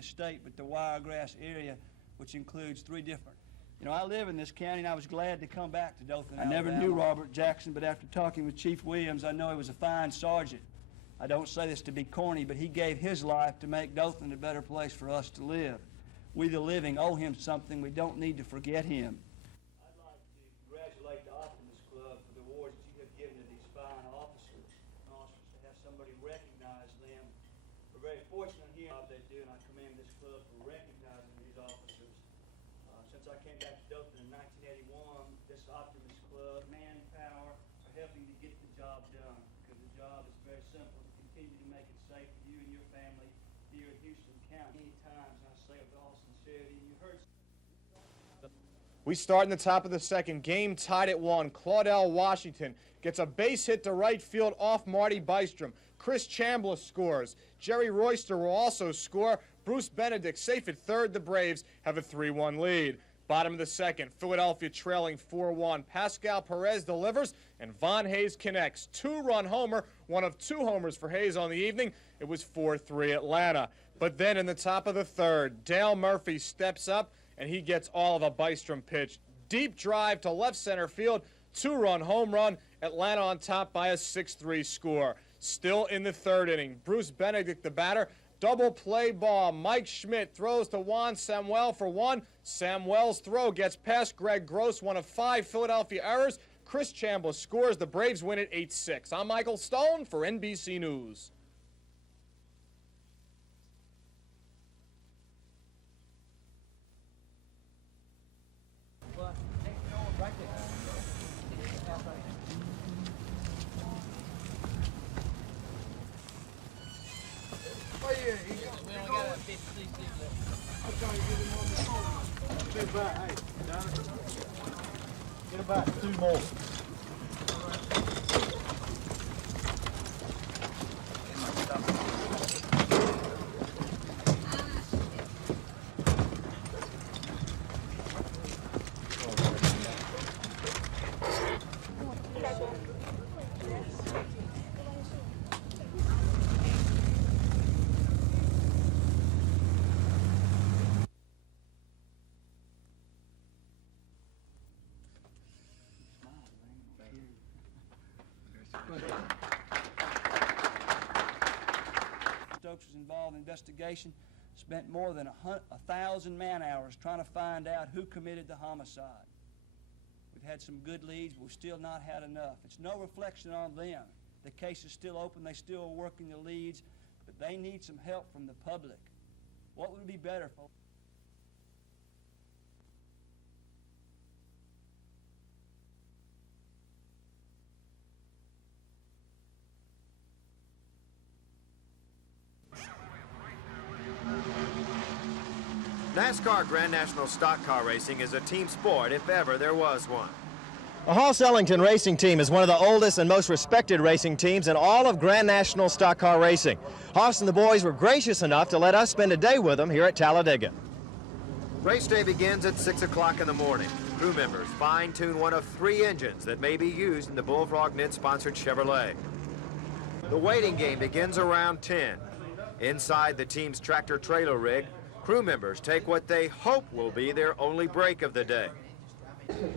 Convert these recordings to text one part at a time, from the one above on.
the state, but the Wiregrass area, which includes 3 different. You know, I live in this county, and I was glad to come back to Dothan, Alabama. I never knew Robert Jackson, but after talking with Chief Williams, I know he was a fine sergeant. I don't say this to be corny, but he gave his life to make Dothan a better place for us to live. We, the living, owe him something. We don't need to forget him. I'd like to congratulate the Optimist Club for the awards that you have given to these fine officers and officers to have somebody recognize them. We're very fortunate here what they do, and I commend this club for recognizing these officers. Since I came back to Dothan in 1981, this Optimist Club, manpower, are helping to get the job done, because the job is very simple, to continue to make it safe for you and your family here in Houston County. Many times, and I say it with all sincerity, and you heard. We start in the top of the second. Game tied at 1. Claudel Washington gets a base hit to right field off Marty Bystrom. Chris Chambliss scores. Jerry Royster will also score. Bruce Benedict safe at third. The Braves have a 3-1 lead. Bottom of the second, Philadelphia trailing 4-1. Pascal Perez delivers, and Von Hayes connects. 2-run homer, one of 2 homers for Hayes on the evening. It was 4-3 Atlanta. But then in the top of the third, Dale Murphy steps up, and he gets all of a Bystrom pitch. Deep drive to left center field, 2-run home run. Atlanta on top by a 6-3 score. Still in the third inning, Bruce Benedict, the batter, double play ball. Mike Schmidt throws to Juan Samuel for 1. Samuel's throw gets past Greg Gross, one of 5 Philadelphia errors. Chris Chambliss scores. The Braves win it 8-6. I'm Michael Stone for NBC News. Get about 2 more. Stokes was involved in the investigation, spent more than 1,000 man-hours trying to find out who committed the homicide. We've had some good leads, but we've still not had enough. It's no reflection on them. The case is still open. They still are working the leads, but they need some help from the public. What would be better for? NASCAR Grand National Stock Car Racing is a team sport if ever there was one. The Hall-Ellington Racing Team is one of the oldest and most respected racing teams in all of Grand National Stock Car Racing. Hoss and the boys were gracious enough to let us spend a day with them here at Talladega. Race day begins at 6 o'clock in the morning. Crew members fine-tune one of 3 engines that may be used in the Bullfrog Ned-sponsored Chevrolet. The waiting game begins around 10. Inside the team's tractor-trailer rig, crew members take what they hope will be their only break of the day.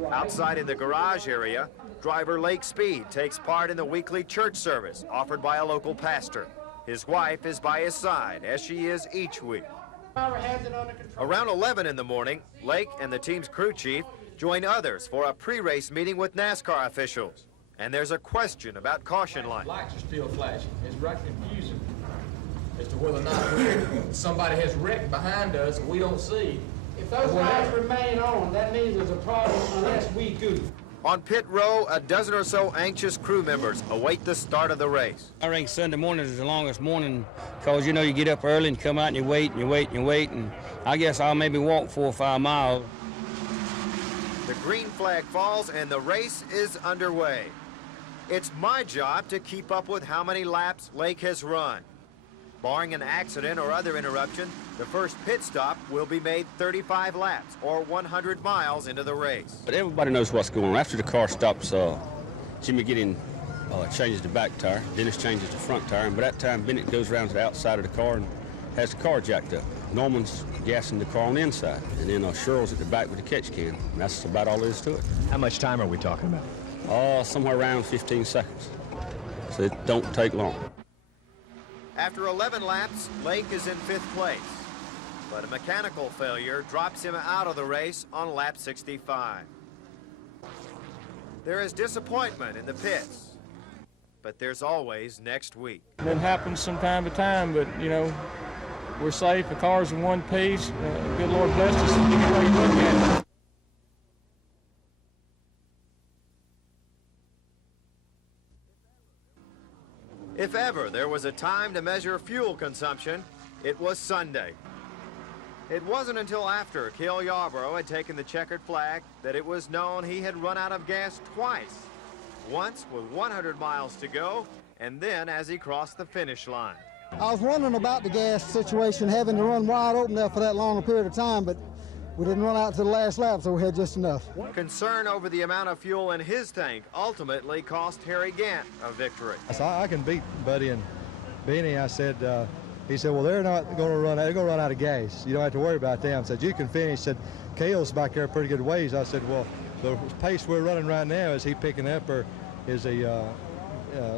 Outside in the garage area, driver Lake Speed takes part in the weekly church service offered by a local pastor. His wife is by his side, as she is each week. Around 11 in the morning, Lake and the team's crew chief join others for a pre-race meeting with NASCAR officials. And there's a question about caution lights. Lights are still flashing. It's right confusing as to whether or not somebody has wrecked behind us and we don't see. If those lights remain on, that means there's a problem unless we goof. On pit row, a dozen or so anxious crew members await the start of the race. I think Sunday morning is the longest morning because, you know, you get up early and come out and you wait and you wait and you wait, and I guess I'll maybe walk 4 or 5 miles. The green flag falls and the race is underway. It's my job to keep up with how many laps Lake has run. Barring an accident or other interruption, the first pit stop will be made 35 laps, or 100 miles into the race. But everybody knows what's going on. After the car stops, Jimmy Gideon changes the back tire, Dennis changes the front tire, and by that time Bennett goes around to the outside of the car and has the car jacked up. Norman's gassing the car on the inside, and then Cheryl's at the back with the catch can. And that's about all there is to it. How much time are we talking about? Somewhere around 15 seconds. So it don't take long. After 11 laps, Lake is in 5th place. But a mechanical failure drops him out of the race on lap 65. There is disappointment in the pits, but there's always next week. It happens from time to time, but, you know, we're safe. The car's in one piece. Good Lord blessed us. You can take a look at it. If ever there was a time to measure fuel consumption, it was Sunday. It wasn't until after Cale Yarborough had taken the checkered flag that it was known he had run out of gas twice. Once with 100 miles to go, and then as he crossed the finish line. I was wondering about the gas situation, having to run wide open there for that long a period of time, but we didn't run out to the last lap, so we had just enough. Concern over the amount of fuel in his tank ultimately cost Harry Gant a victory. I can beat Buddy and Benny. I said, he said, well, they're not going to run. They're going to run out of gas. You don't have to worry about them. I said, you can finish. He said, Cale's back there a pretty good ways. I said, well, the pace we're running right now, is he picking up or is he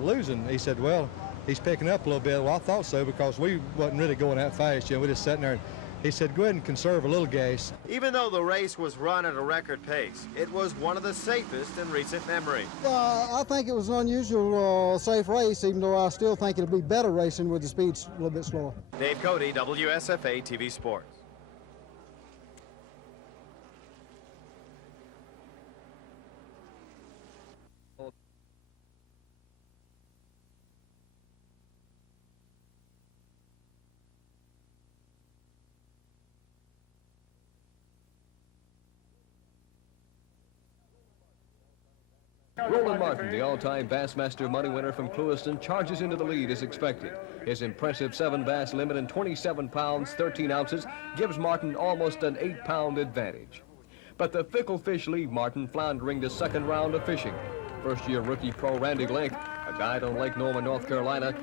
losing? He said, well, he's picking up a little bit. Well, I thought so because we wasn't really going that fast. You know, we just sitting there. And he said, go ahead and conserve a little gas. Even though the race was run at a record pace, it was one of the safest in recent memory. I think it was an unusual safe race, even though I still think it'll be better racing with the speeds a little bit slower. Dave Cody, WSFA TV Sports. Roland Martin, the all-time Bassmaster money winner from Clewiston, charges into the lead as expected. His impressive 7 bass limit and 27 pounds, 13 ounces gives Martin almost an 8-pound advantage. But the fickle fish leave Martin floundering the second round of fishing. First-year rookie pro Randy Link, a guide on Lake Norman, North Carolina,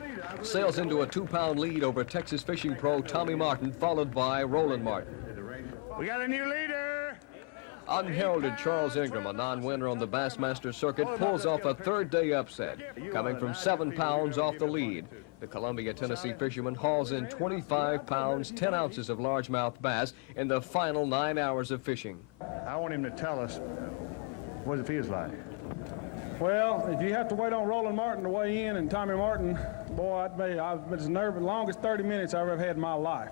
sails into a 2-pound lead over Texas fishing pro Tommy Martin, followed by Roland Martin. We got a new leader. Unheralded Charles Ingram, a non-winner on the Bassmaster circuit, pulls off a third-day upset. Coming from 7 pounds off the lead, the Columbia, Tennessee fisherman hauls in 25 pounds, 10 ounces of largemouth bass in the final 9 hours of fishing. I want him to tell us what it feels like. Well, if you have to wait on Roland Martin to weigh in and Tommy Martin, boy, I've been as nervous, the longest 30 minutes I've ever had in my life.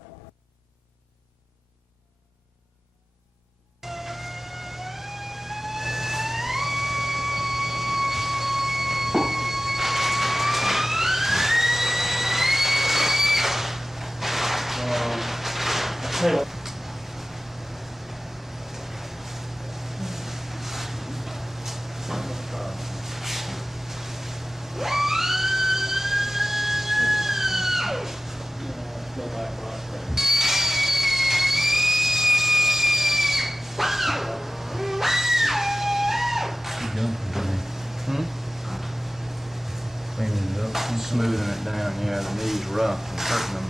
Smoothing it down, yeah, the knee's rough and hurting them.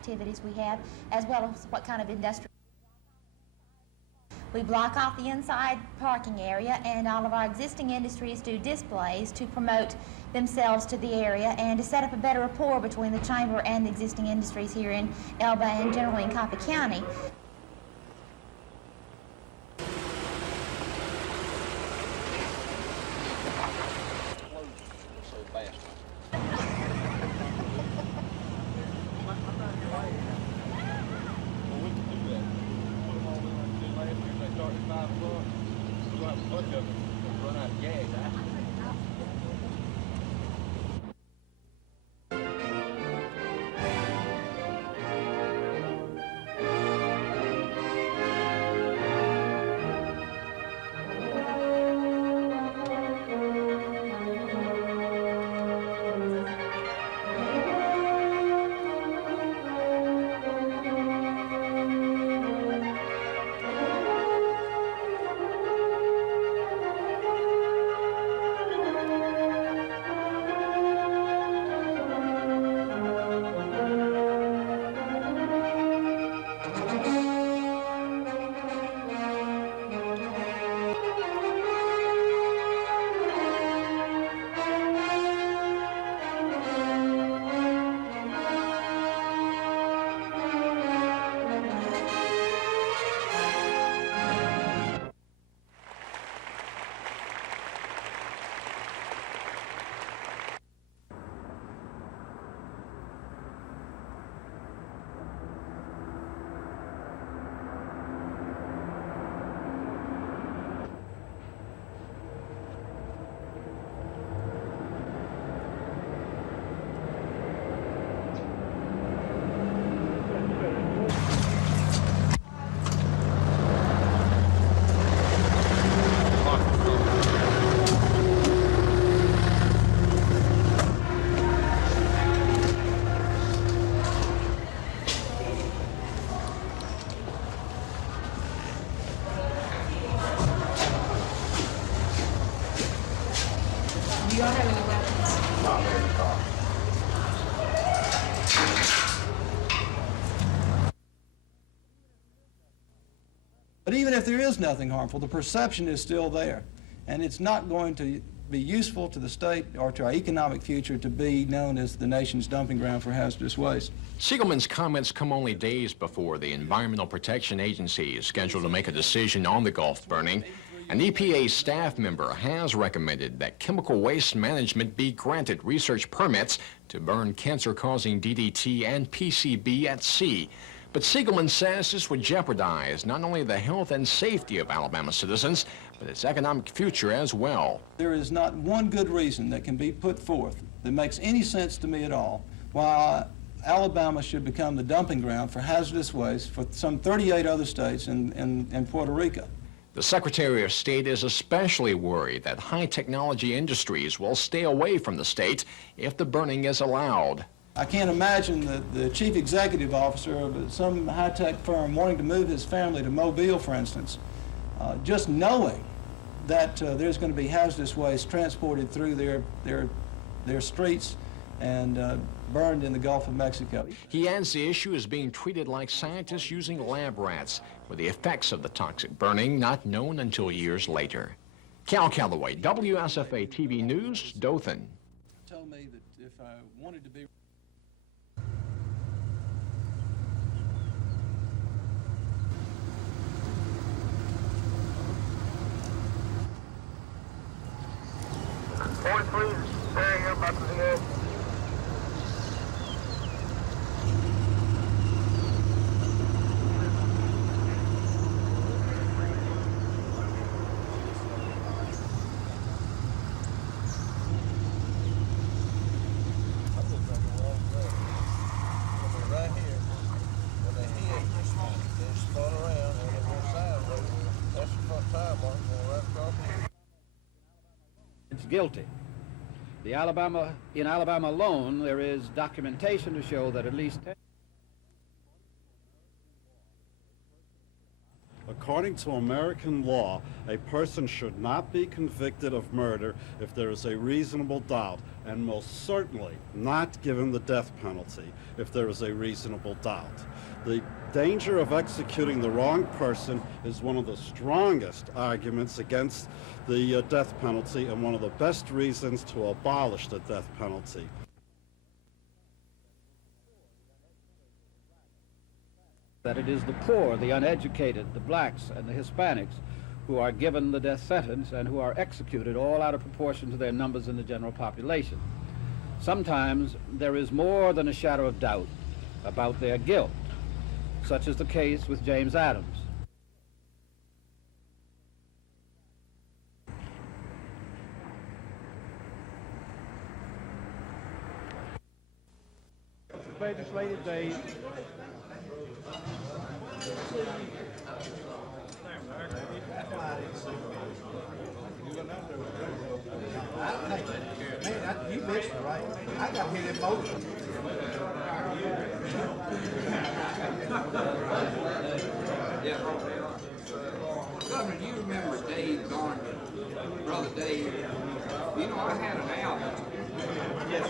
Activities we have, as well as what kind of industrial. We block off the inside parking area, and all of our existing industries do displays to promote themselves to the area and to set up a better rapport between the chamber and the existing industries here in Elba and generally in Coffee County. y'all have any weapons? Not in the car. But even if there is nothing harmful, the perception is still there. And it's not going to be useful to the state or to our economic future to be known as the nation's dumping ground for hazardous waste. Siegelman's comments come only days before the Environmental Protection Agency is scheduled to make a decision on the Gulf burning. An EPA staff member has recommended that chemical waste management be granted research permits to burn cancer-causing DDT and PCB at sea. But Siegelman says this would jeopardize not only the health and safety of Alabama citizens, but its economic future as well. There is not one good reason that can be put forth that makes any sense to me at all why Alabama should become the dumping ground for hazardous waste for some 38 other states and Puerto Rico. The Secretary of State is especially worried that high-technology industries will stay away from the state if the burning is allowed. I can't imagine the chief executive officer of some high-tech firm wanting to move his family to Mobile, for instance, just knowing that there's going to be hazardous waste transported through their streets and burned in the Gulf of Mexico. He adds the issue is being treated like scientists using lab rats, with the effects of the toxic burning not known until years later. Cal Calloway, WSFA TV News, Dothan. Told me that if I wanted to be Please, stay here back to the edge. It's guilty. In Alabama alone, there is documentation to show that at least 10. According to American law, a person should not be convicted of murder if there is a reasonable doubt, and most certainly not given the death penalty if there is a reasonable doubt. The danger of executing the wrong person is one of the strongest arguments against the death penalty and one of the best reasons to abolish the death penalty. That it is the poor, the uneducated, the blacks and the Hispanics who are given the death sentence and who are executed all out of proportion to their numbers in the general population. Sometimes there is more than a shadow of doubt about their guilt, such as the case with James Adams. Legislative days. You missed it, right? I got hit in motion. Governor, do you remember Dave Garner, Brother Dave? You know, I had an album. Yes.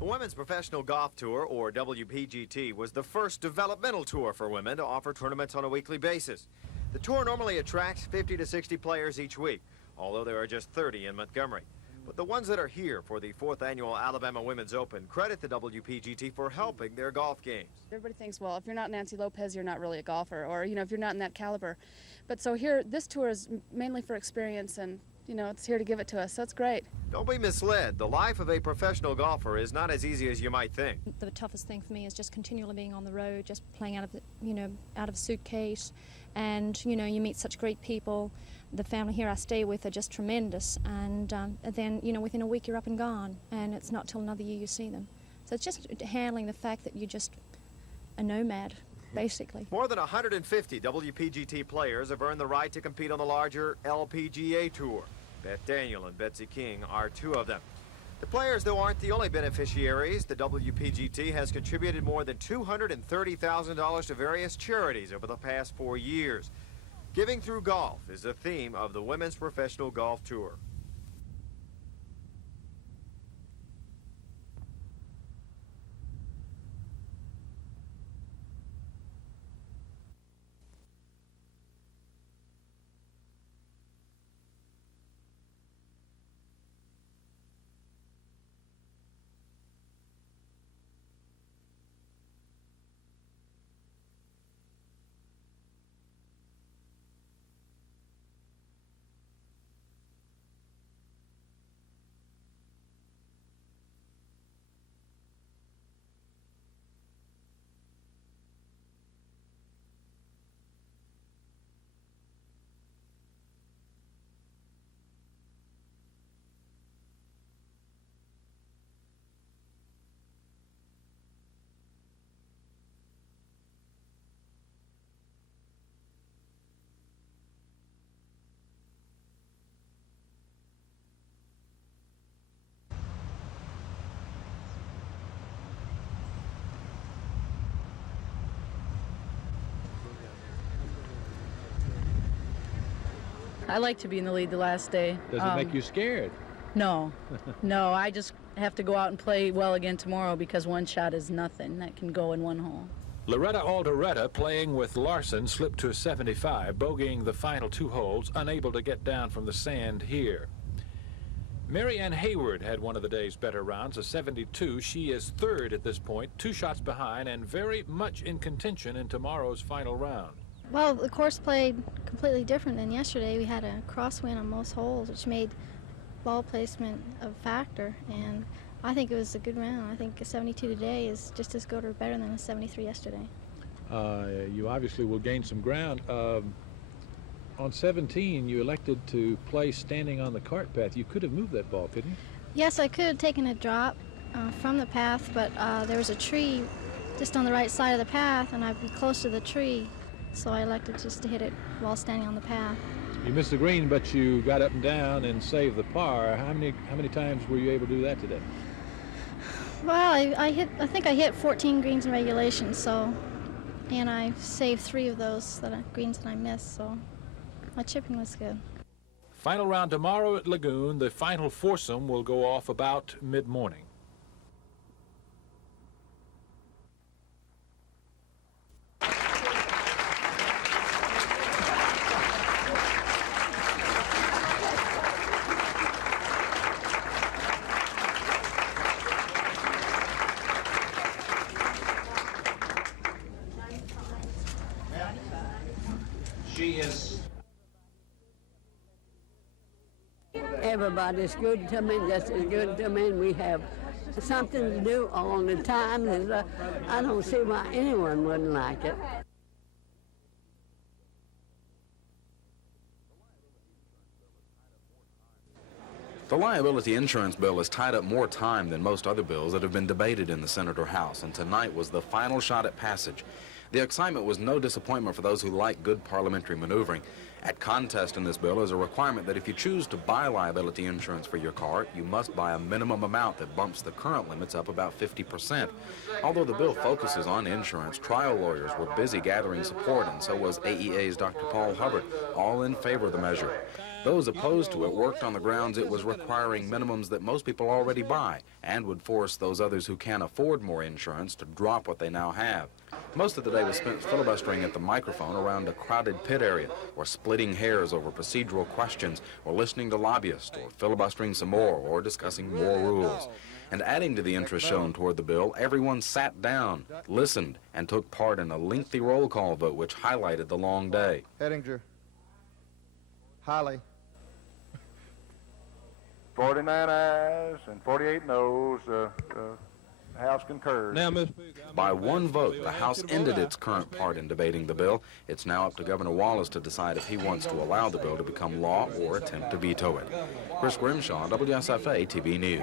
The Women's Professional Golf Tour, or WPGT, was the first developmental tour for women to offer tournaments on a weekly basis. The tour normally attracts 50 to 60 players each week, although there are just 30 in Montgomery. But the ones that are here for the 4th annual Alabama Women's Open credit the WPGT for helping their golf games. Everybody thinks, well, if you're not Nancy Lopez, you're not really a golfer, or, you know, if you're not in that caliber. But so here, this tour is mainly for experience, and, you know, it's here to give it to us, so it's great. Don't be misled. The life of a professional golfer is not as easy as you might think. The toughest thing for me is just continually being on the road, just playing out of, out of a suitcase. And, you know, you meet such great people. The family here I stay with are just tremendous. And then, you know, within a week you're up and gone. And it's not till another year you see them. So it's just handling the fact that you're just a nomad, basically. More than 150 WPGT players have earned the right to compete on the larger LPGA Tour. Beth Daniel and Betsy King are 2 of them. The players, though, aren't the only beneficiaries. The WPGT has contributed more than $230,000 to various charities over the past 4 years. Giving through golf is the theme of the Women's Professional Golf Tour. I like to be in the lead the last day. Does it make you scared? No. No, I just have to go out and play well again tomorrow because one shot is nothing. That can go in one hole. Loretta Alderetta, playing with Larson, slipped to a 75, bogeying the final 2 holes, unable to get down from the sand here. Mary Ann Hayward had one of the day's better rounds, a 72. She is 3rd at this point, 2 shots behind, and very much in contention in tomorrow's final round. Well, the course played completely different than yesterday. We had a crosswind on most holes, which made ball placement a factor, and I think it was a good round. I think a 72 today is just as good or better than a 73 yesterday. You obviously will gain some ground. On 17, you elected to play standing on the cart path. You could have moved that ball, couldn't you? Yes, I could have taken a drop from the path, but there was a tree just on the right side of the path, and I'd be close to the tree. So I elected just to hit it while standing on the path. You missed the green, but you got up and down and saved the par. How many times were you able to do that today? Well, I think I hit 14 greens in regulation, so, and I saved 3 of those greens that I missed, so my chipping was good. Final round tomorrow at Lagoon. The final foursome will go off about mid-morning. Everybody's good to me, just as good to me, and we have something to do all the time. And I don't see why anyone wouldn't like it. The liability insurance bill has tied up more time than most other bills that have been debated in the Senate or House, and tonight was the final shot at passage. The excitement was no disappointment for those who like good parliamentary maneuvering. At contest in this bill is a requirement that if you choose to buy liability insurance for your car, you must buy a minimum amount that bumps the current limits up about 50%. Although the bill focuses on insurance, trial lawyers were busy gathering support, and so was AEA's Dr. Paul Hubbard, all in favor of the measure. Those opposed to it worked on the grounds it was requiring minimums that most people already buy and would force those others who can't afford more insurance to drop what they now have. Most of the day was spent filibustering at the microphone around a crowded pit area, or splitting hairs over procedural questions, or listening to lobbyists, or filibustering some more, or discussing more rules. And adding to the interest shown toward the bill, everyone sat down, listened, and took part in a lengthy roll call vote which highlighted the long day. Hettinger. Hiley. 49 ayes and 48 noes. House concurs. Now, by one vote, the House ended its current part in debating the bill. It's now up to Governor Wallace to decide if he wants to allow the bill to become law or attempt to veto it. Chris Grimshaw, WSFA TV News.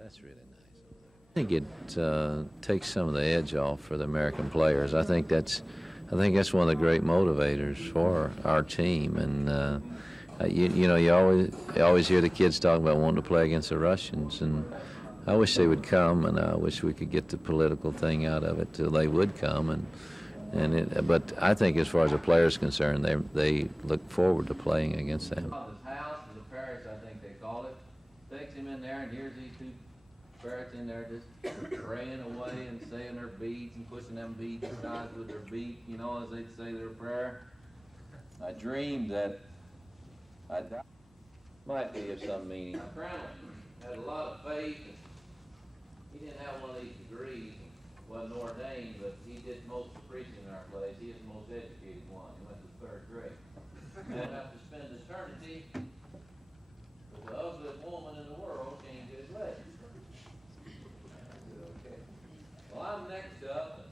That's really nice. I think it takes some of the edge off for the American players. I think that's one of the great motivators for our team. And you always hear the kids talking about wanting to play against the Russians, and I wish they would come, and I wish we could get the political thing out of it till they would come. But I think as far as the players are concerned, they look forward to playing against them. And here's these two ferrets in there just praying away and saying their beads and pushing them beads aside with their beak, you know, as they'd say their prayer. I dreamed that I might be of some meaning. My grandma had a lot of faith. He didn't have one of these degrees, wasn't ordained, but he did most of the preaching in our place. He is the most educated one. He went to the 3rd grade. And I'd have to spend eternity with the ugliest woman in the world change his leg. Okay. Well, I'm next up.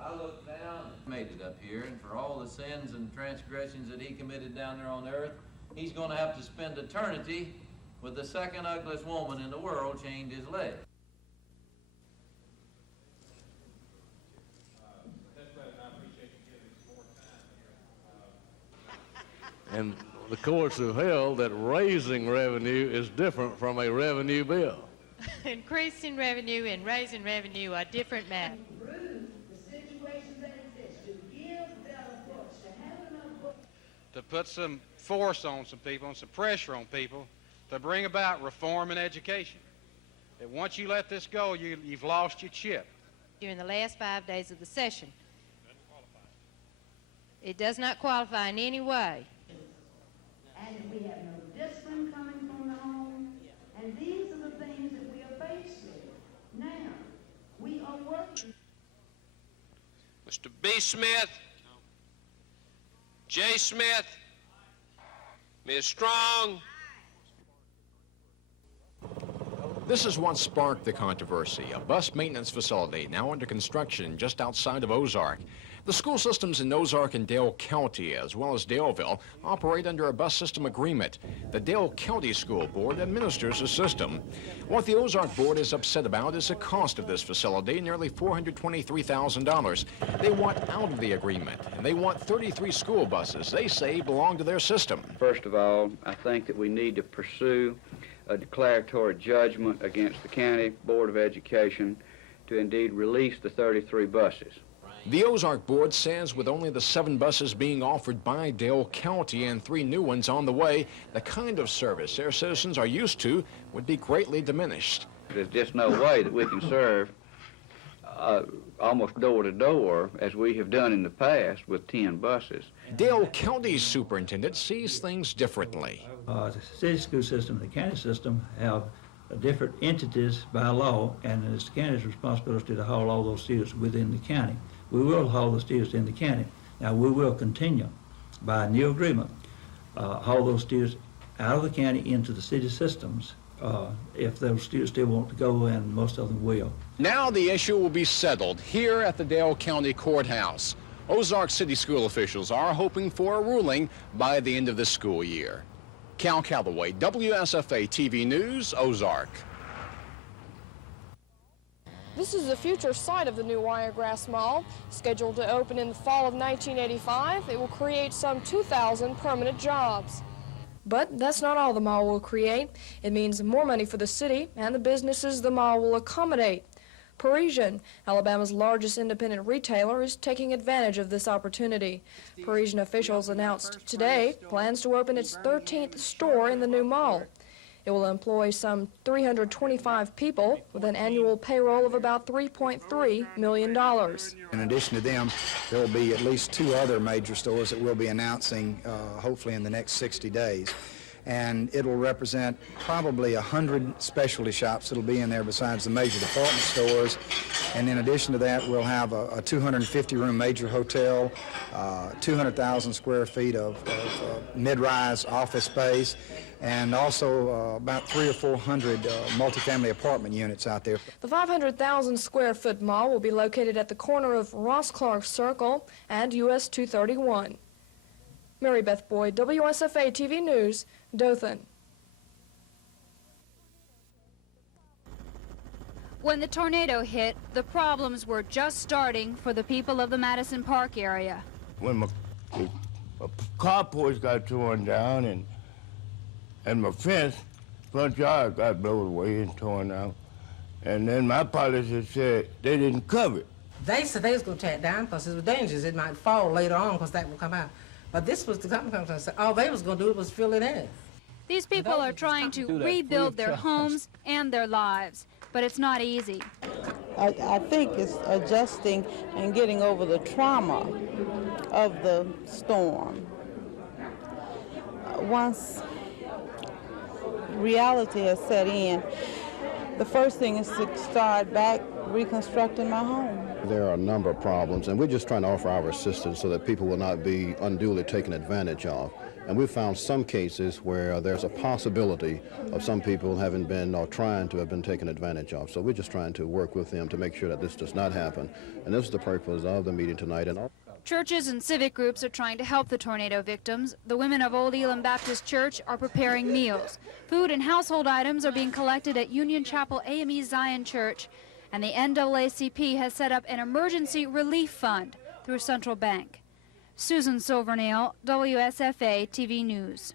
I looked down and made it up here, and for all the sins and transgressions that he committed down there on earth, he's going to have to spend eternity with the second ugliest woman in the world change his leg. And the courts have held that raising revenue is different from a revenue bill. Increasing revenue and raising revenue are different matters. To put some force on some people and some pressure on people to bring about reform in education. That once you let this go, you've lost your chip. During the last 5 days of the session, it does not qualify in any way. And we have no discipline coming from the home, and these are the things that we are faced with. Now, we are working. Mr. B. Smith, J. Smith, Ms. Strong. This is what sparked the controversy, a bus maintenance facility now under construction just outside of Ozark. The school systems in Ozark and Dale County, as well as Daleville, operate under a bus system agreement. The Dale County School Board administers the system. What the Ozark Board is upset about is the cost of this facility, nearly $423,000. They want out of the agreement, and they want 33 school buses they say belong to their system. First of all, I think that we need to pursue a declaratory judgment against the County Board of Education to indeed release the 33 buses. The Ozark Board says with only the 7 buses being offered by Dale County and 3 new ones on the way, the kind of service their citizens are used to would be greatly diminished. There's just no way that we can serve almost door to door as we have done in the past with 10 buses. Dale County's superintendent sees things differently. The city school system and the county system have different entities by law, and it's the county's responsibility to haul all those students within the county. We will haul the students in the county. Now, we will continue, by a new agreement, haul those students out of the county into the city systems if those students still want to go, and most of them will. Now the issue will be settled here at the Dale County Courthouse. Ozark City School officials are hoping for a ruling by the end of this school year. Cal Calloway, WSFA TV News, Ozark. This is the future site of the new Wiregrass Mall. Scheduled to open in the fall of 1985, it will create some 2,000 permanent jobs. But that's not all the mall will create. It means more money for the city and the businesses the mall will accommodate. Parisian, Alabama's largest independent retailer, is taking advantage of this opportunity. Parisian officials announced today plans to open its 13th store in the new mall. It will employ some 325 people with an annual payroll of about $3.3 million. In addition to them, there will be at least 2 other major stores that we'll be announcing hopefully in the next 60 days. And it will represent probably 100 specialty shops that will be in there besides the major department stores. And in addition to that, we'll have a 250-room major hotel, 200,000 square feet of mid-rise office space, and also about 300 or 400 multifamily apartment units out there. The 500,000 square foot mall will be located at the corner of Ross Clark Circle and US 231. Mary Beth Boyd, WSFA TV News, Dothan. When the tornado hit, the problems were just starting for the people of the Madison Park area. When my carports got torn down and my fence, front yard got blown away and torn out, and then my policy said they didn't cover it. They said they was going to tear it down because it was dangerous. It might fall later on because that will come out. But this was the company said all they was going to do was fill it in. These people are trying to rebuild their homes and their lives, but it's not easy. I think it's adjusting and getting over the trauma of the storm. Once reality has set in, the first thing is to start back reconstructing my home. There are a number of problems, and we're just trying to offer our assistance so that people will not be unduly taken advantage of. And we've found some cases where there's a possibility of some people having been or trying to have been taken advantage of. So we're just trying to work with them to make sure that this does not happen. And this is the purpose of the meeting tonight. And Churches and civic groups are trying to help the tornado victims. The women of Old Elam Baptist Church are preparing meals. Food and household items are being collected at Union Chapel AME Zion Church. And the NAACP has set up an emergency relief fund through Central Bank. Susan Silvernail, WSFA TV News.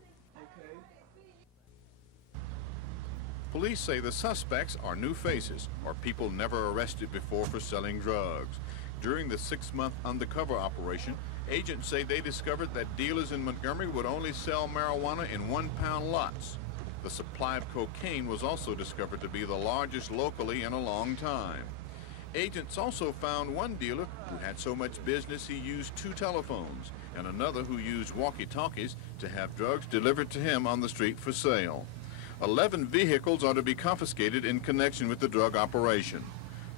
Police say the suspects are new faces or people never arrested before for selling drugs. During the 6-month undercover operation, agents say they discovered that dealers in Montgomery would only sell marijuana in 1-pound lots. The supply of cocaine was also discovered to be the largest locally in a long time. Agents also found one dealer who had so much business he used 2 telephones, and another who used walkie-talkies to have drugs delivered to him on the street for sale. 11 vehicles are to be confiscated in connection with the drug operation.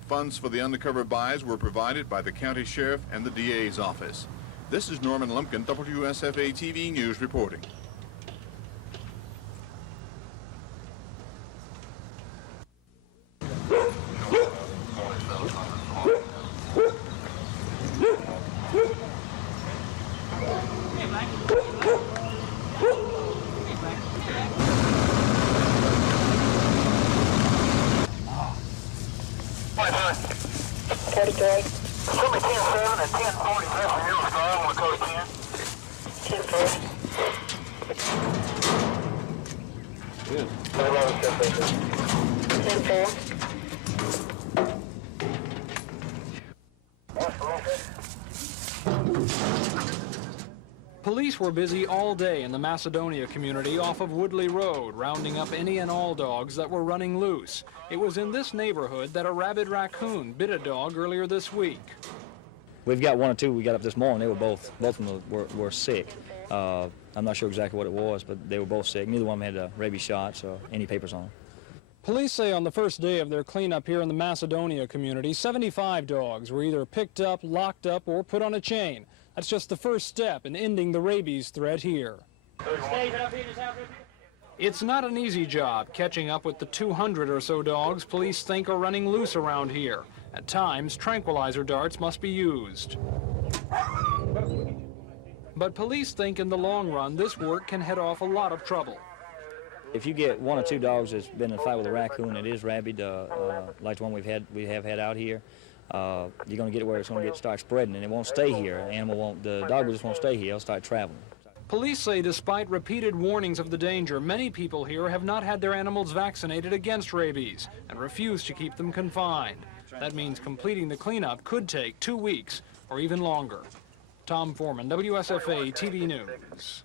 Funds for the undercover buys were provided by the county sheriff and the DA's office. This is Norman Lumpkin, WSFA TV News reporting. Show me 10-7 and 10-47 for you, strong with code 10. 10-4. Police were busy all day in the Macedonia community off of Woodley Road, rounding up any and all dogs that were running loose. It was in this neighborhood that a rabid raccoon bit a dog earlier this week. We've got 1 or 2 we got up this morning. They were both of them were sick. I'm not sure exactly what it was, but they were both sick. Neither one of them had rabies shots or any papers on them. Police say on the first day of their cleanup here in the Macedonia community, 75 dogs were either picked up, locked up, or put on a chain. That's just the first step in ending the rabies threat here. It's not an easy job catching up with the 200 or so dogs police think are running loose around here. At times, tranquilizer darts must be used. But police think in the long run, this work can head off a lot of trouble. If you get 1 or 2 dogs that's been in a fight with a raccoon that is rabid, like the one we have had out here, you're going to get it where it's going to start spreading, and it won't stay here. The dog will just won't stay here. It'll start traveling. Police say despite repeated warnings of the danger, many people here have not had their animals vaccinated against rabies and refuse to keep them confined. That means completing the cleanup could take 2 weeks or even longer. Tom Foreman, WSFA TV News.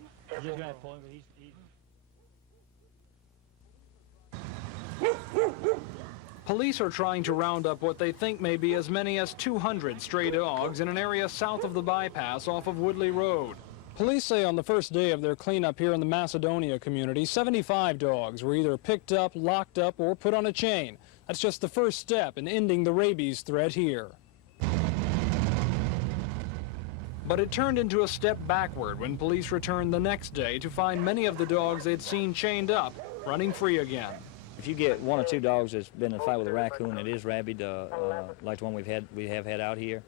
Police are trying to round up what they think may be as many as 200 stray dogs in an area south of the bypass off of Woodley Road. Police say on the first day of their cleanup here in the Macedonia community, 75 dogs were either picked up, locked up, or put on a chain. That's just the first step in ending the rabies threat here. But it turned into a step backward when police returned the next day to find many of the dogs they'd seen chained up running free again. If you get 1 or 2 dogs that's been in a fight with a raccoon that is rabid, like the one we have had out here,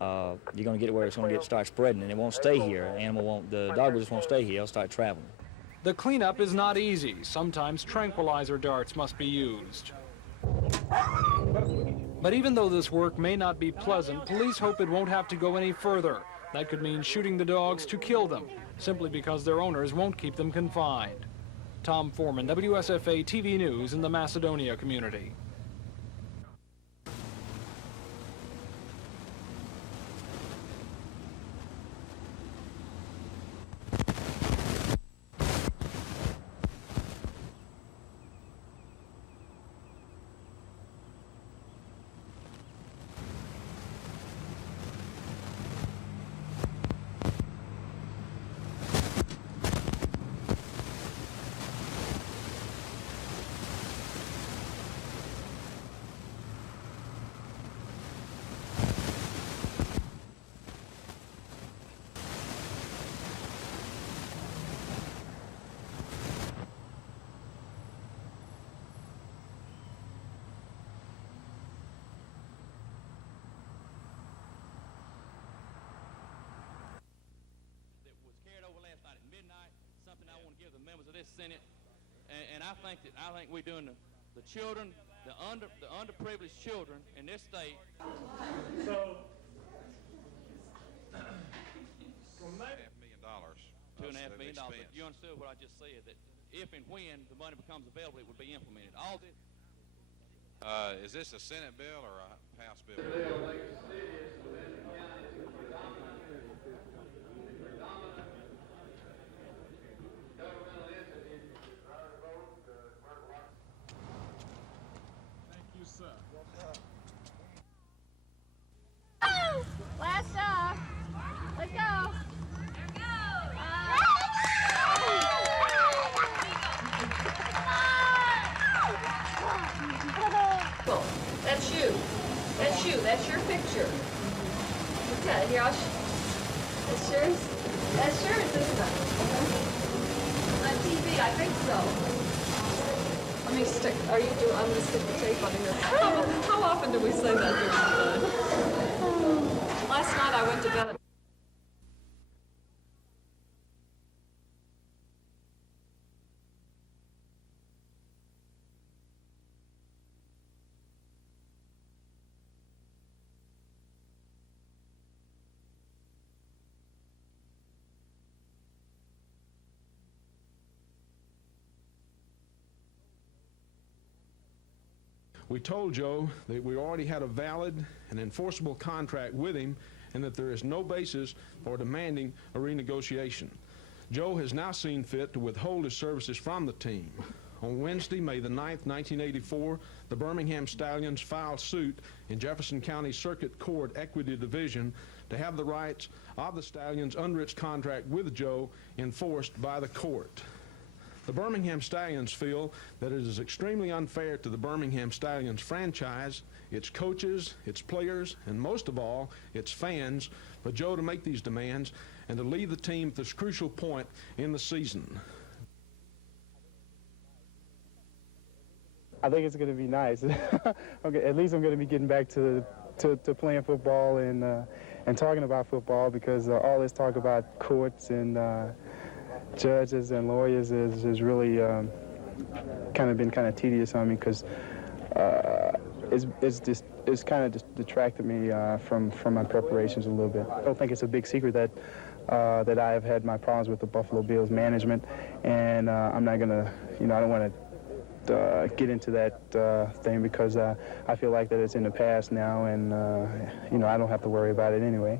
you're going to get it where it's going to start spreading, and it won't stay here. The dog just won't stay here. It'll start traveling. The cleanup is not easy. Sometimes tranquilizer darts must be used. But even though this work may not be pleasant, police hope it won't have to go any further. That could mean shooting the dogs to kill them, simply because their owners won't keep them confined. Tom Foreman, WSFA TV News in the Macedonia community. Senate, and I think we're doing the children, the underprivileged children in this state. So, $2.5 million. But you understood what I just said, that if and when the money becomes available, it would be implemented. All this. Is this a Senate bill or a House bill? Last up. Let's go. That's you. That's you. That's your picture. Okay, here that's yours. That's yours, isn't it? On TV, I think so. Let me stick. I'm gonna stick the tape on here. How often do we say that during the day? Last night I went to bed. We told Joe that we already had a valid and enforceable contract with him and that there is no basis for demanding a renegotiation. Joe has now seen fit to withhold his services from the team. On Wednesday, May the 9th, 1984, the Birmingham Stallions filed suit in Jefferson County Circuit Court Equity Division to have the rights of the Stallions under its contract with Joe enforced by the court. The Birmingham Stallions feel that it is extremely unfair to the Birmingham Stallions franchise, its coaches, its players, and most of all, its fans, for Joe to make these demands and to leave the team at this crucial point in the season. I think it's going to be nice. Okay, at least I'm going to be getting back to playing football and talking about football, because all this talk about courts and judges and lawyers is really kind of been tedious on me, because it's kind of just detracted me from my preparations a little bit. I don't think it's a big secret that that I have had my problems with the Buffalo Bills management, and I'm not going to, I don't want to get into that thing because I feel like that it's in the past now, and, I don't have to worry about it anyway.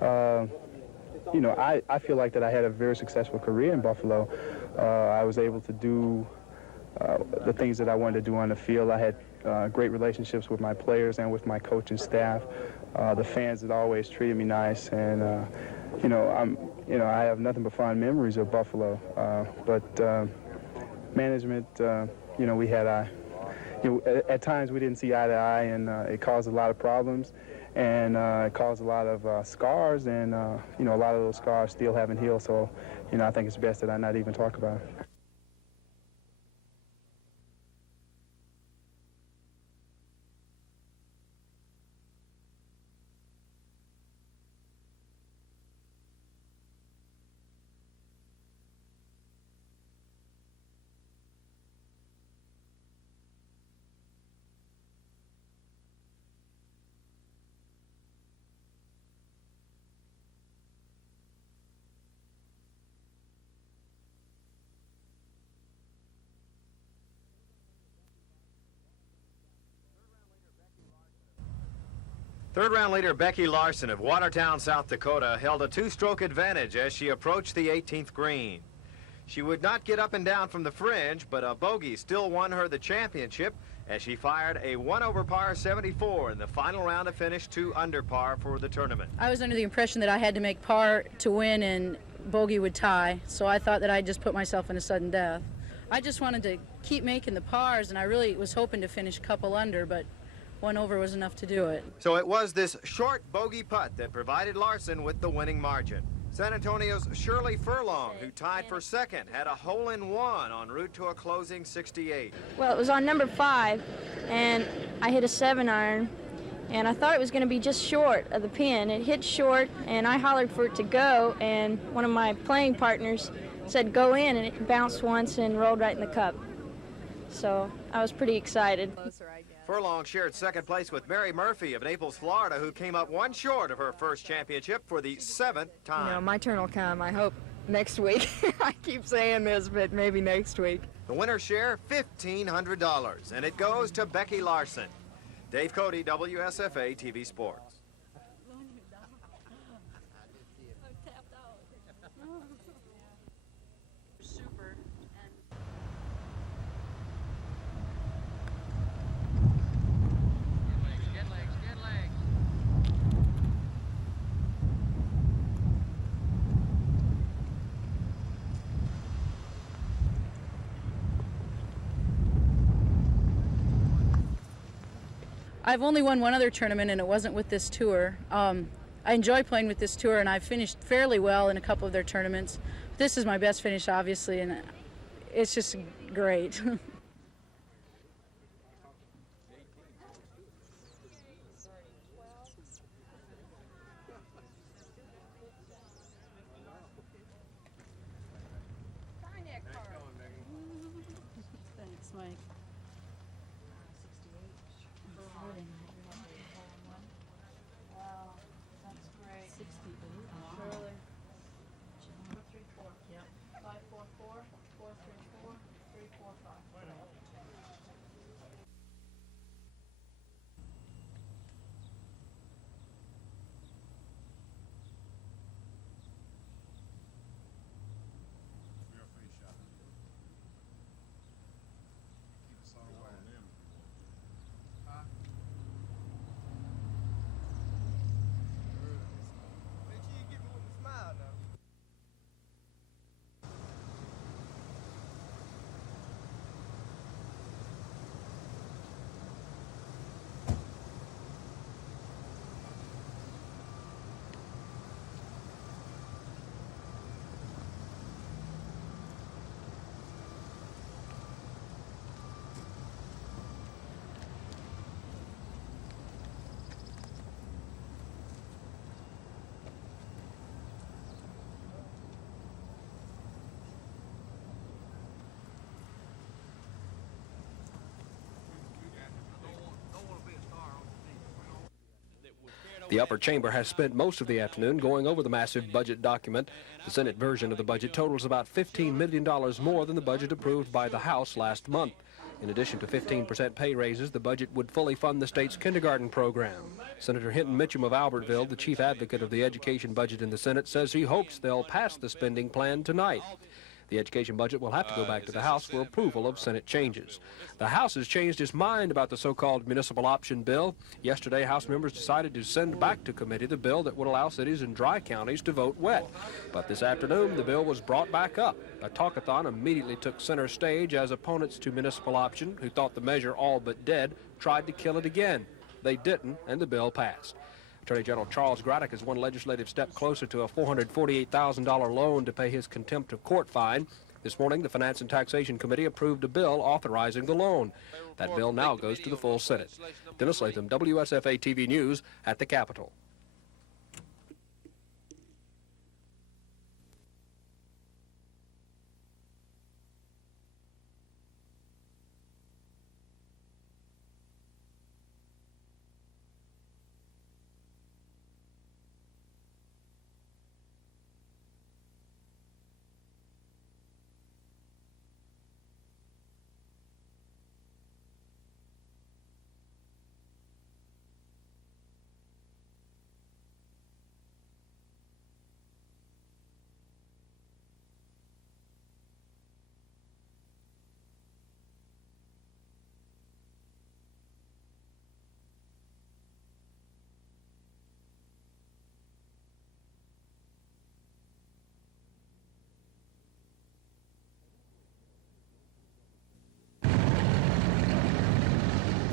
I feel like that I had a very successful career in Buffalo. I was able to do the things that I wanted to do on the field. I had great relationships with my players and with my coaching staff. The fans had always treated me nice, and I have nothing but fond memories of Buffalo. But management, we had at times we didn't see eye to eye, and it caused a lot of problems, and it caused a lot of scars, and a lot of those scars still haven't healed. So, I think it's best that I not even talk about it. Third-round leader Becky Larson of Watertown, South Dakota, held a two-stroke advantage as she approached the 18th green. She would not get up and down from the fringe, but a bogey still won her the championship as she fired a 1-over-par 74 in the final round to finish 2 under par for the tournament. I was under the impression that I had to make par to win and bogey would tie, so I thought that I'd just put myself in a sudden death. I just wanted to keep making the pars, and I really was hoping to finish a couple under, but 1 over was enough to do it. So it was this short bogey putt that provided Larson with the winning margin. San Antonio's Shirley Furlong, who tied for second, had a hole-in-one en route to a closing 68. Well, it was on number 5, and I hit a 7-iron, and I thought it was going to be just short of the pin. It hit short, and I hollered for it to go, and one of my playing partners said go in, and it bounced once and rolled right in the cup. So I was pretty excited. Furlong shared second place with Mary Murphy of Naples, Florida, who came up 1 short of her first championship for the 7th time. My turn will come, I hope, next week. I keep saying this, but maybe next week. The winner's share, $1,500, and it goes to Becky Larson. Dave Cody, WSFA TV Sports. I've only won one other tournament, and it wasn't with this tour. I enjoy playing with this tour, and I've finished fairly well in a couple of their tournaments. This is my best finish, obviously, and it's just great. Thanks, Mike. Wow, that's great. 68. Shirley. 434. Yep. 544 434 345. The upper chamber has spent most of the afternoon going over the massive budget document. The Senate version of the budget totals about $15 million more than the budget approved by the House last month. In addition to 15% pay raises, the budget would fully fund the state's kindergarten program. Senator Hinton Mitchum of Albertville, the chief advocate of the education budget in the Senate, says he hopes they'll pass the spending plan tonight. The education budget will have to go back to the House for approval of Senate changes. The House has changed its mind about the so-called municipal option bill. Yesterday, House members decided to send back to committee the bill that would allow cities in dry counties to vote wet. But this afternoon, the bill was brought back up. A talkathon immediately took center stage as opponents to municipal option, who thought the measure all but dead, tried to kill it again. They didn't, and the bill passed. Attorney General Charles Graddick has one legislative step closer to a $448,000 loan to pay his contempt of court fine. This morning, the Finance and Taxation Committee approved a bill authorizing the loan. That bill now goes to the full Senate. Dennis Latham, WSFA TV News at the Capitol.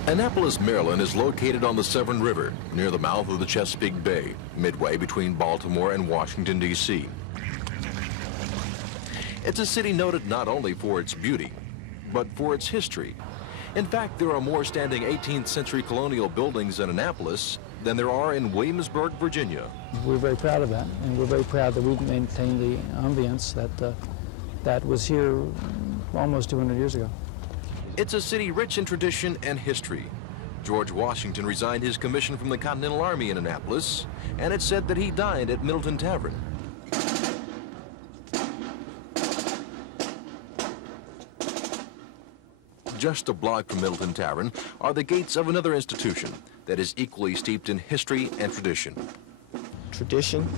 Annapolis, Maryland is located on the Severn River, near the mouth of the Chesapeake Bay, midway between Baltimore and Washington, D.C. It's a city noted not only for its beauty, but for its history. In fact, there are more standing 18th century colonial buildings in Annapolis than there are in Williamsburg, Virginia. We're very proud of that, and we're very proud that we've maintained the ambience that was here almost 200 years ago. It's a city rich in tradition and history. George Washington resigned his commission from the Continental Army in Annapolis, and it's said that he dined at Middleton Tavern. Just a block from Middleton Tavern are the gates of another institution that is equally steeped in history and tradition. Tradition,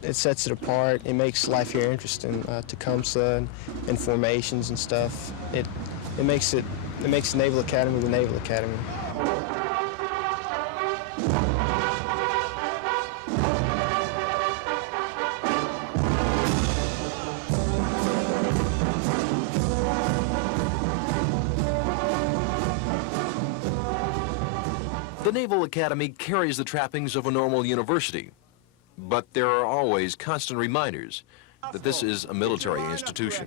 it sets it apart. It makes life here interesting. Tecumseh and formations and stuff. It makes the Naval Academy the Naval Academy. The Naval Academy carries the trappings of a normal university, but there are always constant reminders that this is a military institution.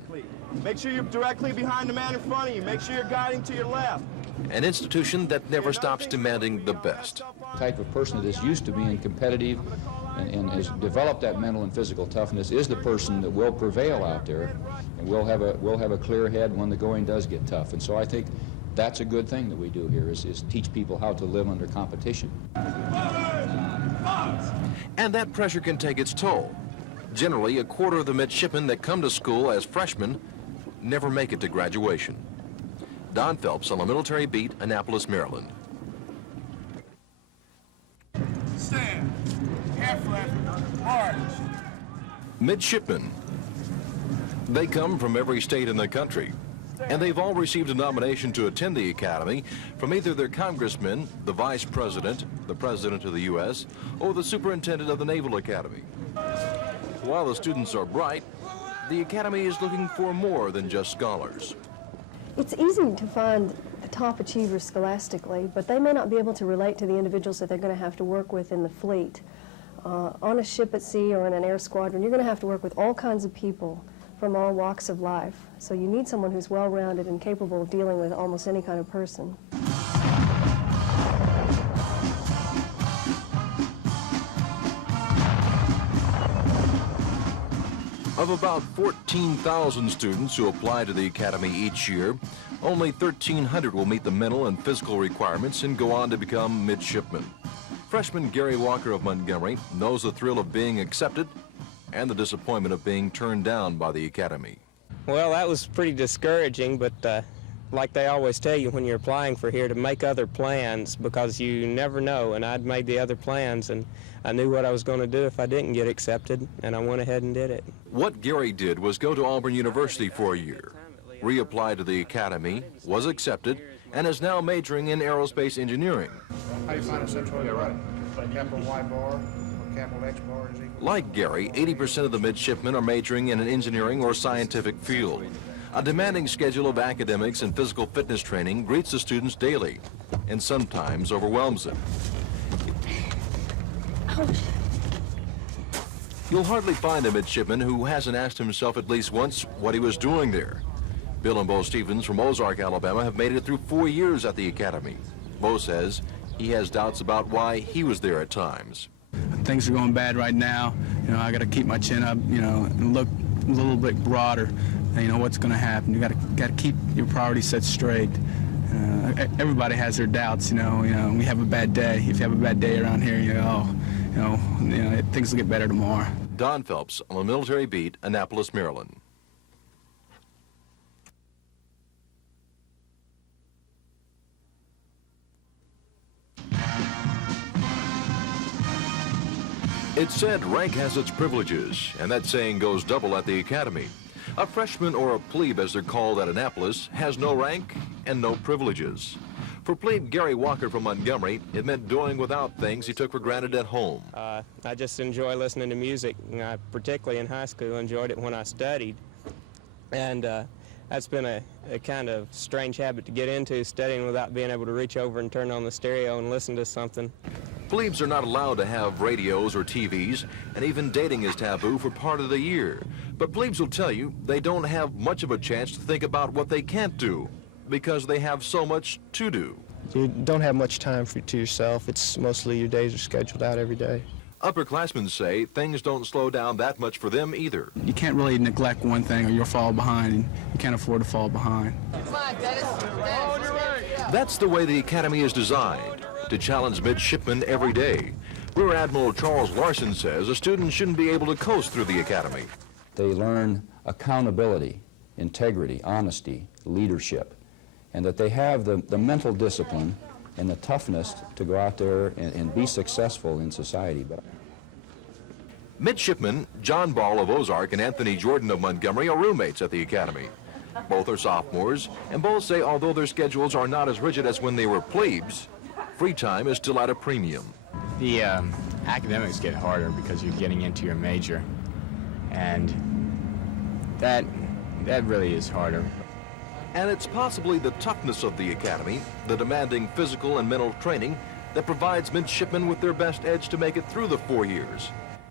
Make sure you're directly behind the man in front of you. Make sure you're guiding to your left. An institution that never stops demanding the best. The type of person that is used to being competitive and has developed that mental and physical toughness is the person that will prevail out there, and will have a clear head when the going does get tough. And so I think that's a good thing that we do here, is teach people how to live under competition. And that pressure can take its toll. Generally, a quarter of the midshipmen that come to school as freshmen never make it to graduation. Don Phelps on the military beat, Annapolis, Maryland. Stand. Half left. March. Midshipmen. They come from every state in the country, and they've all received a nomination to attend the academy from either their congressman, the vice president, the president of the U.S., or the superintendent of the Naval Academy. While the students are bright, the academy is looking for more than just scholars. It's easy to find the top achievers scholastically, but they may not be able to relate to the individuals that they're going to have to work with in the fleet. On a ship at sea or in an air squadron, you're going to have to work with all kinds of people from all walks of life. So you need someone who's well-rounded and capable of dealing with almost any kind of person. Of about 14,000 students who apply to the academy each year, only 1,300 will meet the mental and physical requirements and go on to become midshipmen. Freshman Gary Walker of Montgomery knows the thrill of being accepted and the disappointment of being turned down by the academy. Well, that was pretty discouraging, but like they always tell you when you're applying for here, to make other plans, because you never know, and I'd made the other plans, and I knew what I was going to do if I didn't get accepted, and I went ahead and did it. What Gary did was go to Auburn University for a year, reapplied to the academy, was accepted, and is now majoring in aerospace engineering. How do you find a central? Yeah, right. Capital Y bar or capital X bar is equal. Like Gary, 80% of the midshipmen are majoring in an engineering or scientific field. A demanding schedule of academics and physical fitness training greets the students daily and sometimes overwhelms them. You'll hardly find a midshipman who hasn't asked himself at least once what he was doing there. Bill and Bo Stevens from Ozark, Alabama have made it through 4 years at the academy. Bo says he has doubts about why he was there at times. Things are going bad right now. You know, I got to keep my chin up, you know, and look a little bit broader. You know what's going to happen. You got to keep your priorities set straight. Everybody has their doubts. You know, we have a bad day. If you have a bad day around here, things will get better tomorrow. Don Phelps on the military beat, Annapolis, Maryland. It's said rank has its privileges, and that saying goes double at the academy. A freshman, or a plebe as they're called at Annapolis, has no rank and no privileges. For plebe Gary Walker from Montgomery, it meant doing without things he took for granted at home. I just enjoy listening to music. I particularly in high school enjoyed it when I studied. And that's been a kind of strange habit to get into, studying without being able to reach over and turn on the stereo and listen to something. Plebes are not allowed to have radios or TVs, and even dating is taboo for part of the year. But plebes will tell you they don't have much of a chance to think about what they can't do, because they have so much to do. You don't have much time to yourself. It's mostly your days are scheduled out every day. Upperclassmen say things don't slow down that much for them either. You can't really neglect one thing or you'll fall behind, and you can't afford to fall behind. Come on, Dennis. That's the way the academy is designed, to challenge midshipmen every day. Rear Admiral Charles Larson says a student shouldn't be able to coast through the academy. They learn accountability, integrity, honesty, leadership, and that they have the mental discipline and the toughness to go out there and be successful in society. Midshipmen John Ball of Ozark and Anthony Jordan of Montgomery are roommates at the academy. Both are sophomores, and both say although their schedules are not as rigid as when they were plebes, free time is still at a premium. The academics get harder because you're getting into your major, and that really is harder. And it's possibly the toughness of the academy, the demanding physical and mental training, that provides midshipmen with their best edge to make it through the 4 years.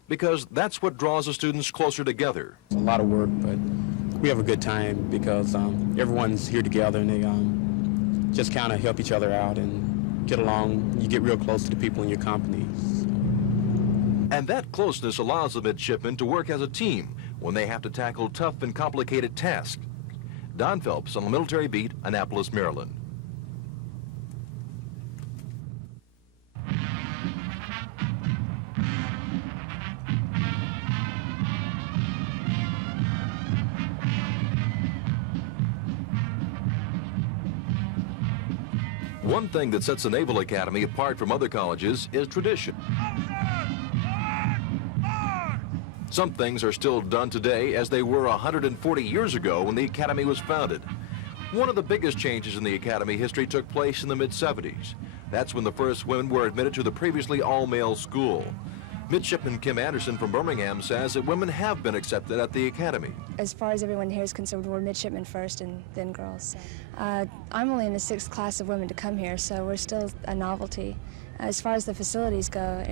Because that's what draws the students closer together. It's a lot of work, but we have a good time because everyone's here together, and they just kind of help each other out and get along. You get real close to the people in your company. And that closeness allows the midshipmen to work as a team when they have to tackle tough and complicated tasks. Don Phelps on the military beat, Annapolis, Maryland. One thing that sets the Naval Academy apart from other colleges is tradition. Some things are still done today as they were 140 years ago when the Academy was founded. One of the biggest changes in the Academy history took place in the mid-70s. That's when the first women were admitted to the previously all-male school. Midshipman Kim Anderson from Birmingham says that women have been accepted at the Academy. As far as everyone here is concerned, we're midshipmen first and then girls. I'm only in the 6th class of women to come here, so we're still a novelty. As far as the facilities go,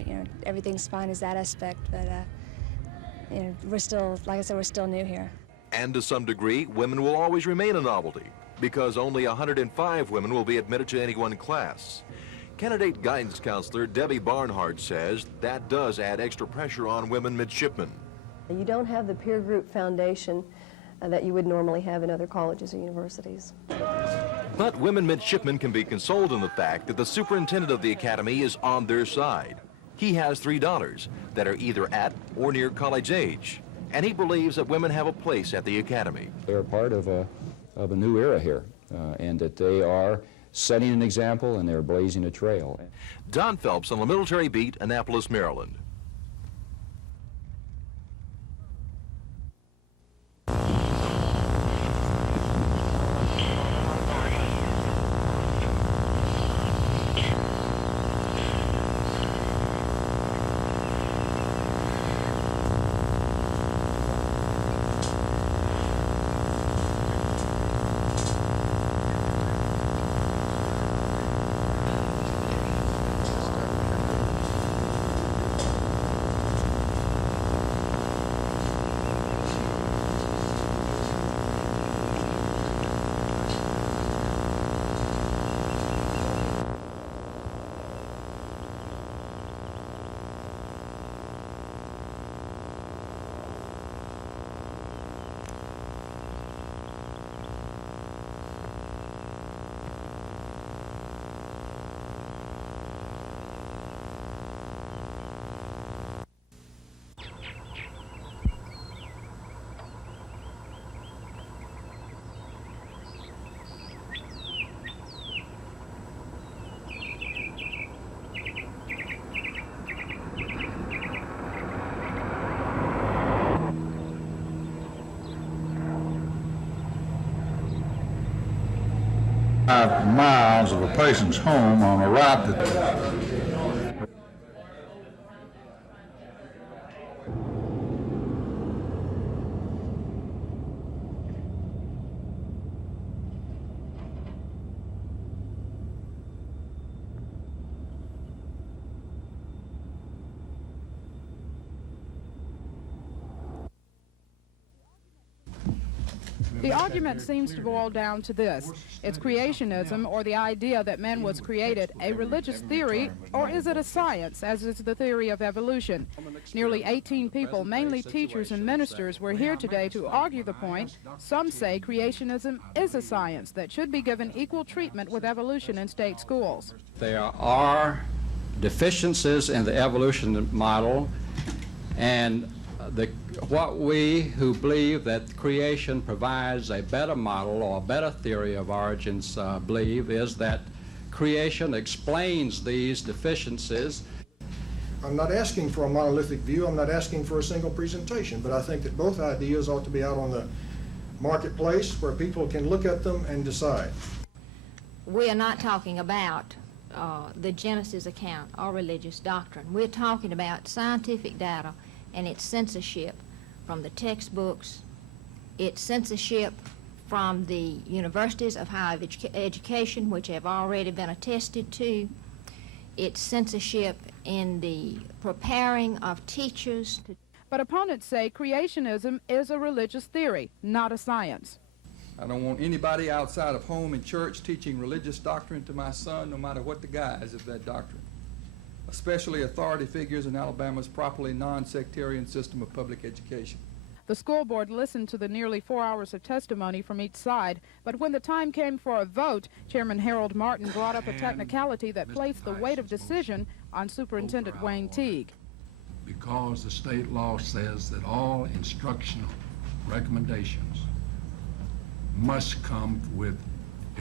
everything's fine as that aspect, but we're still, like I said, we're still new here. And to some degree, women will always remain a novelty because only 105 women will be admitted to any one class. Candidate guidance counselor Debbie Barnhart says that does add extra pressure on women midshipmen. You don't have the peer group foundation that you would normally have in other colleges or universities. But women midshipmen can be consoled in the fact that the superintendent of the academy is on their side. He has 3 daughters that are either at or near college age, and he believes that women have a place at the academy. They're part of a new era here, and that they are setting an example and they're blazing a trail. Don Phelps on the Military Beat, Annapolis, Maryland. Miles of a person's home on a route that The argument seems to boil down to this. Is creationism, or the idea that man was created, a religious theory, or is it a science, as is the theory of evolution? Nearly 18 people, mainly teachers and ministers, were here today to argue the point. Some say creationism is a science that should be given equal treatment with evolution in state schools. There are deficiencies in the evolution model, and what we who believe that creation provides a better model or a better theory of origins believe is that creation explains these deficiencies. I'm not asking for a monolithic view, I'm not asking for a single presentation, but I think that both ideas ought to be out on the marketplace where people can look at them and decide. We are not talking about the Genesis account or religious doctrine. We're talking about scientific data and its censorship from the textbooks, its censorship from the universities of higher education, which have already been attested to, its censorship in the preparing of teachers. But opponents say creationism is a religious theory, not a science. I don't want anybody outside of home and church teaching religious doctrine to my son, no matter what the guise of that doctrine, especially authority figures in Alabama's properly non-sectarian system of public education. The school board listened to the nearly 4 hours of testimony from each side, but when the time came for a vote, Chairman Harold Martin brought up a technicality that placed the weight of decision on Superintendent Wayne Teague. Because the state law says that all instructional recommendations must come with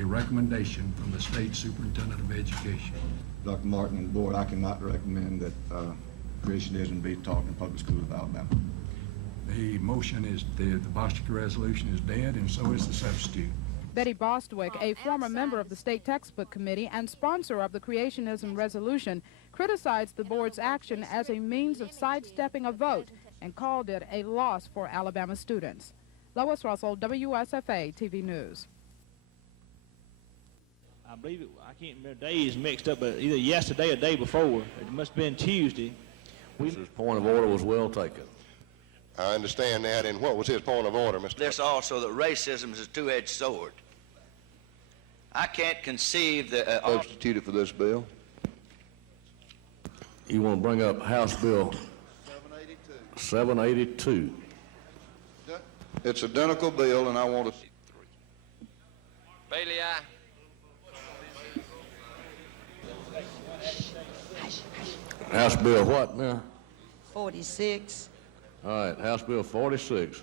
a recommendation from the state superintendent of education. Dr. Martin and the board, I cannot recommend that creationism be taught in public schools of Alabama. The motion is dead, the Bostwick resolution is dead, and so is the substitute. Betty Bostwick, a former member of the State Textbook Committee and sponsor of the creationism resolution, criticized the board's action as a means of sidestepping a vote and called it a loss for Alabama students. Lois Russell, WSFA TV News. I believe I can't remember days mixed up, but either yesterday or the day before. It must have been Tuesday. His point of order was well taken. I understand that, and what was his point of order, Mr. This also that racism is a two-edged sword. I can't conceive that... Substituted for this bill. You want to bring up House Bill 782. It's an identical bill, and I want to... Bailey, aye. House Bill what now? 46. All right, House Bill 46.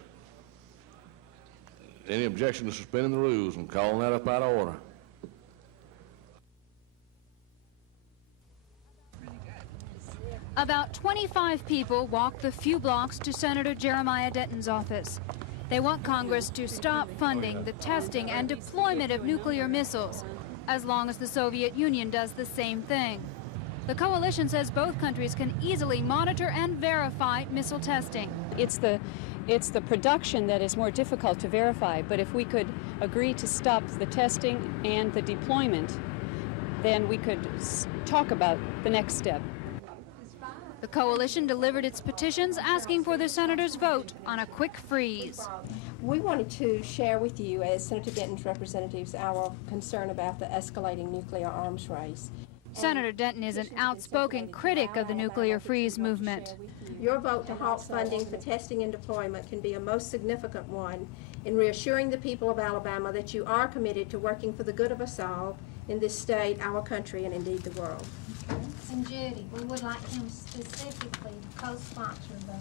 Any objection to suspending the rules and calling that up out of order? About 25 people walked the few blocks to Senator Jeremiah Denton's office. They want Congress to stop funding the testing and deployment of nuclear missiles, as long as the Soviet Union does the same thing. The coalition says both countries can easily monitor and verify missile testing. It's the production that is more difficult to verify, but if we could agree to stop the testing and the deployment, then we could talk about the next step. The coalition delivered its petitions asking for the senators' vote on a quick freeze. We wanted to share with you, as Senator Denton's representatives, our concern about the escalating nuclear arms race. Senator Denton is an outspoken critic of the nuclear freeze movement. Your vote to halt funding for testing and deployment can be a most significant one in reassuring the people of Alabama that you are committed to working for the good of us all in this state, our country, and indeed the world. And Judy, we would like him specifically to co-sponsor the...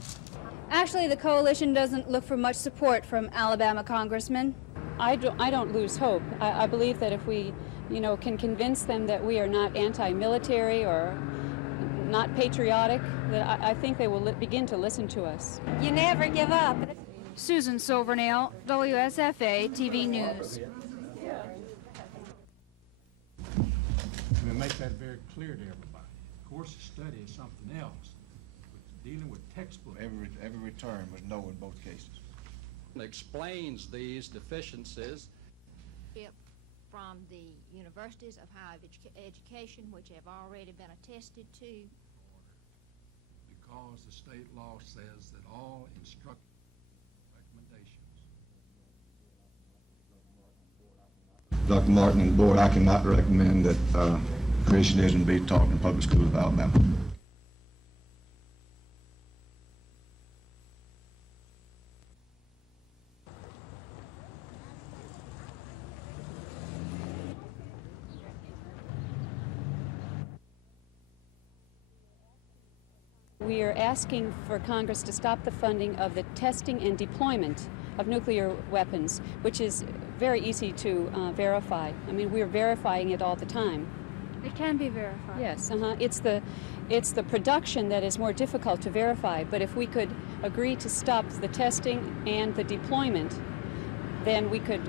Actually, the coalition doesn't look for much support from Alabama congressmen. I don't lose hope. I believe that if we, can convince them that we are not anti-military or not patriotic, that I think they will begin to listen to us. You never give up. Susan Silvernail, WSFA TV News. We make that very clear to everybody. Of course, the study is something else. But dealing with textbook. Every return was no in both cases. Explains these deficiencies. From the universities of higher education, which have already been attested to. Because the state law says that all instructional recommendations. Dr. Martin and the board, I cannot recommend that creationism be taught in public schools of Alabama. We are asking for Congress to stop the funding of the testing and deployment of nuclear weapons, which is very easy to verify. I mean, we're verifying it all the time. It can be verified. Yes, it's the production that is more difficult to verify, but if we could agree to stop the testing and the deployment, then we could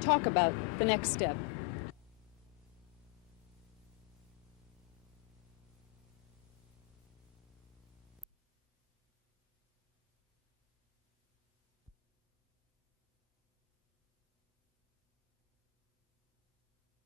talk about the next step.